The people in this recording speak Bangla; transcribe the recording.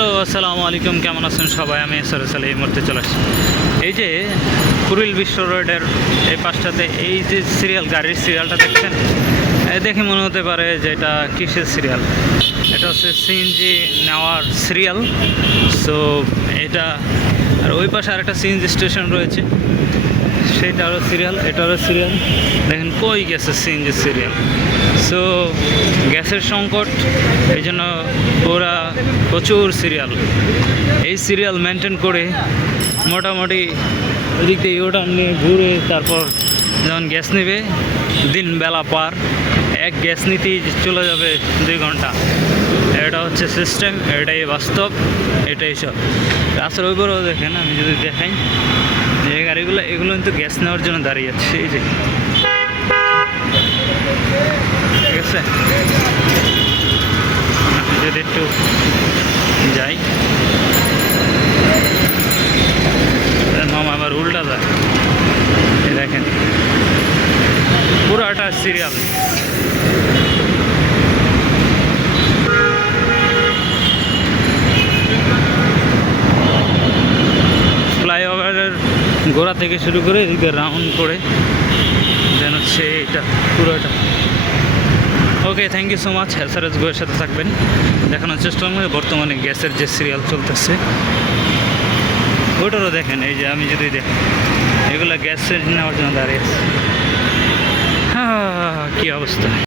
হ্যালো, আসসালামু আলাইকুম। কেমন আছেন সবাই? আমি এসআর সালে এই মুহূর্তে চলে আসছি। এই যে কুড়িল বিশ্ব রোডের এই পাশটাতে, এই যে সিরিয়াল, গাড়ির সিরিয়ালটা দেখছেন? দেখে মনে হতে পারে যে এটা কিসের সিরিয়াল? এটা হচ্ছে সিএনজি নেওয়ার সিরিয়াল। সো, এটা, আর ওই পাশে আরেকটা সিএনজি স্টেশন রয়েছে। সেইটারও সিরিয়াল, এটারও সিরিয়াল। দেখেন, কই গেছে সিএনজি সিরিয়াল? সো গ্যাসের সংকট, এই জন্য ওরা প্রচুর সিরিয়াল। এই সিরিয়াল মেনটেন করে মোটামুটি ওদিক দিয়ে ওটা নিয়ে ঘুরে তারপর যখন গ্যাস নেবে দিন বেলা পার। এক গ্যাস নিতেই চলে যাবে দুই ঘণ্টা। এটা হচ্ছে সিস্টেম এটাই বাস্তব, এটাই সব। রাস্তার ওইবারও দেখেন, আমি যদি দেখাই যে গাড়িগুলো, এগুলো কিন্তু গ্যাস নেওয়ার জন্য দাঁড়িয়ে আছে, এই যে ঠিক আছে আমি যদি একটু যাই। মামা আবার উল্টা যায় দেখেন। পুরোটা সিরিয়াল ফ্লাইওভারের গোড়া থেকে শুরু করে এদিকে রাউন্ড করে। যেন হচ্ছে এটা পুরোটা। Okay thank you so much SRS গোয়ের সাথে থাকবেন। দেখানোর চেষ্টা করব বর্তমানে গ্যাসের যে সিরিয়াল চলতেছে, ওটারও দেখেন, এই যে আমি যদি দেখি, এগুলো গ্যাসের নেওয়ার জন্য দাঁড়িয়ে আছে। হ্যাঁ কী অবস্থা।